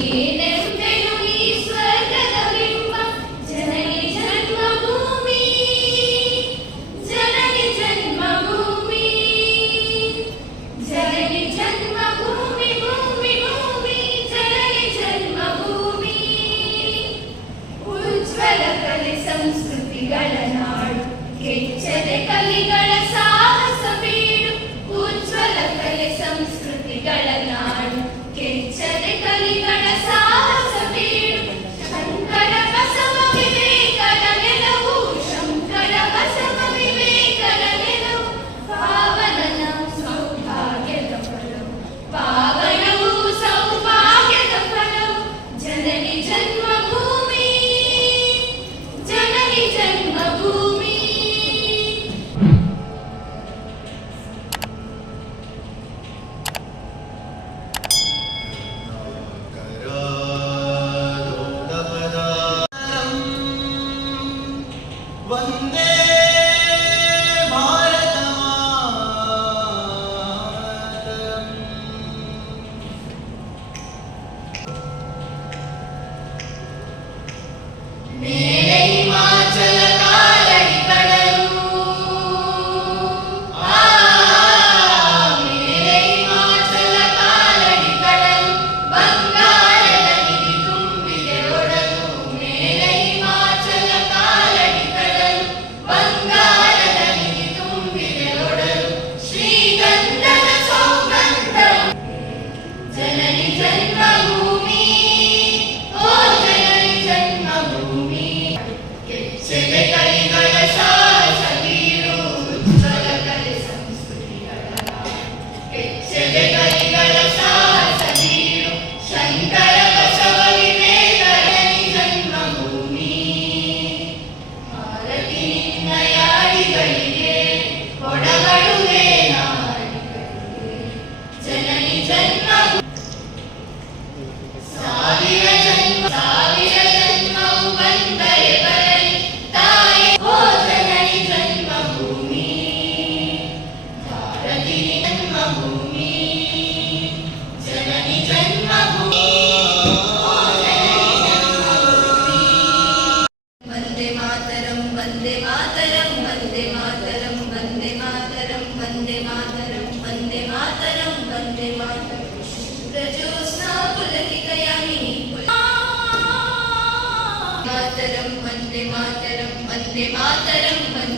It One day. Today. नेमातरं Vande